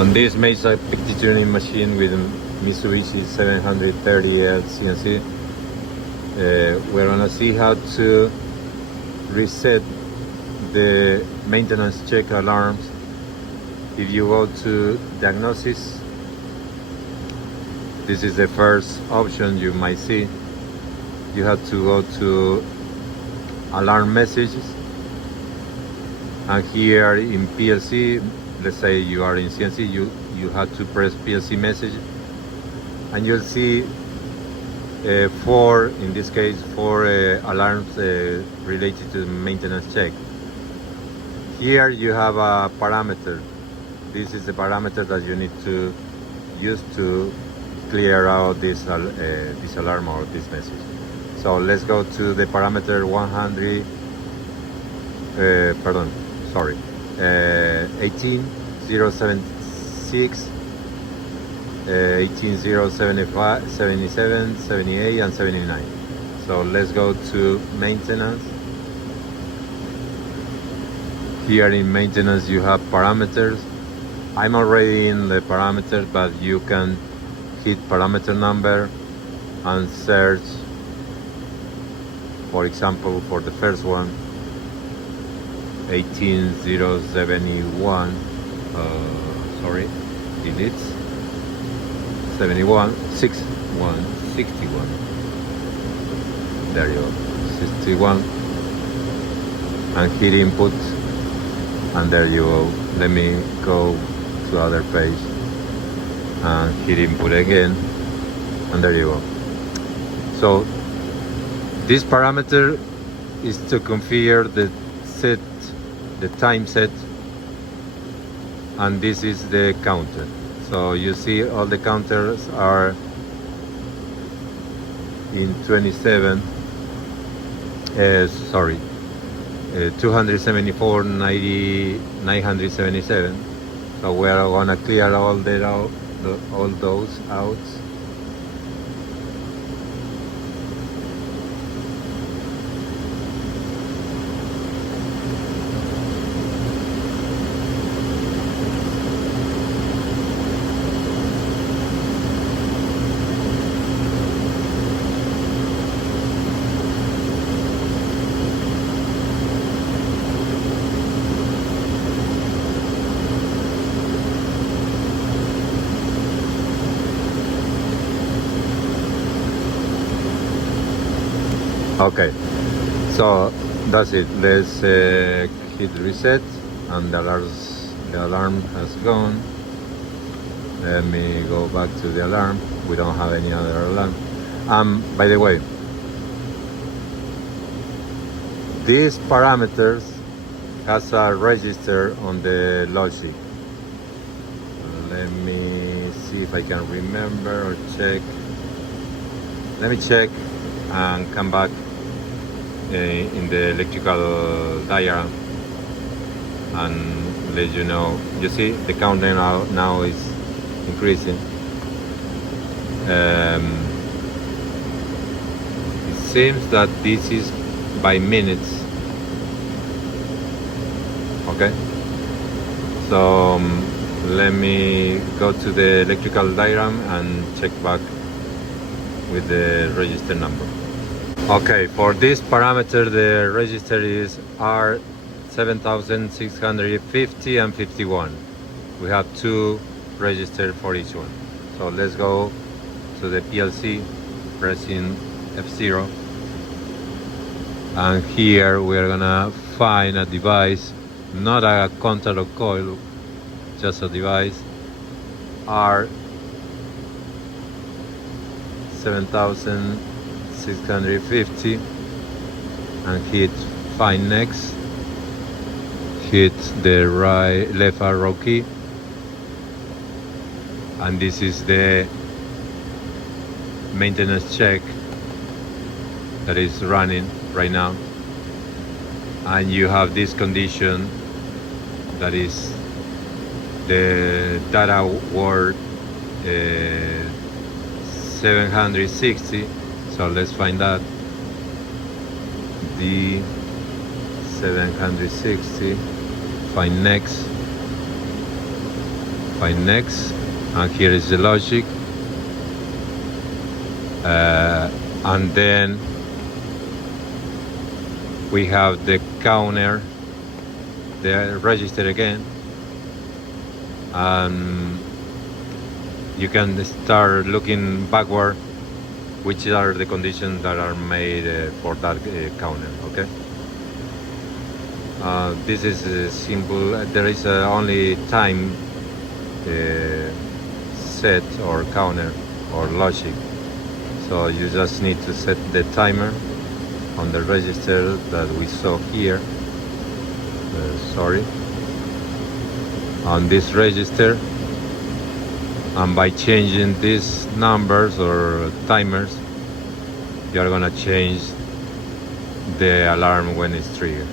On this Mazak PT20 machine with Mitsubishi 730L CNC, we're gonna see how to reset the maintenance check alarms. If you go to diagnosis, this is the first option you might see. You have to go to alarm messages, and here in PLC, let's say you are in CNC, you have to press PLC message, and you'll see in this case four alarms related to maintenance check. Here you have a parameter. This is the parameter that you need to use to clear out this alarm or this message. So let's go to the parameter 18076, 18075, 77, 78, and 79. So let's go to maintenance. Here in maintenance you have parameters. I'm already in the parameters, but you can hit parameter number and search, for example, for the first one, 18071, delete, 71, 61, 61, there you go, 61, and hit input, and there you go. Let me go to other page and hit input again, and there you go. So this parameter is to configure the time set, and this is the counter. So you see all the counters are in 27, 274, 90, 977. So we are gonna clear all those out. Okay, so that's it. Let's hit reset, and the alarm has gone. Let me go back to the alarm. We don't have any other alarm. By the way, these parameters has a register on the logic. Let me see if I can remember or check. Let me check and come back in the electrical diagram and let you know. You see the countdown now is increasing. It seems that this is by minutes. Okay, so let me go to the electrical diagram and check back with the register number. Okay, for this parameter the register is R7650 and 51. We have two registers for each one. So let's go to the PLC, pressing F0, and here we're gonna find a device, not a contact or coil, just a device, R7650, and hit find next, hit the left arrow key, and this is the maintenance check that is running right now, and you have this condition that is the data word 760. So let's find that. The 760, find next, by next, and here is the logic, and then we have the counter, the register again, and you can start looking backward which are the conditions that are made for that counter. Okay, this is simple. There is only time set or counter or logic, so you just need to set the timer on the register that we saw here, on this register, and by changing these numbers or timers you are gonna change the alarm when it's triggered.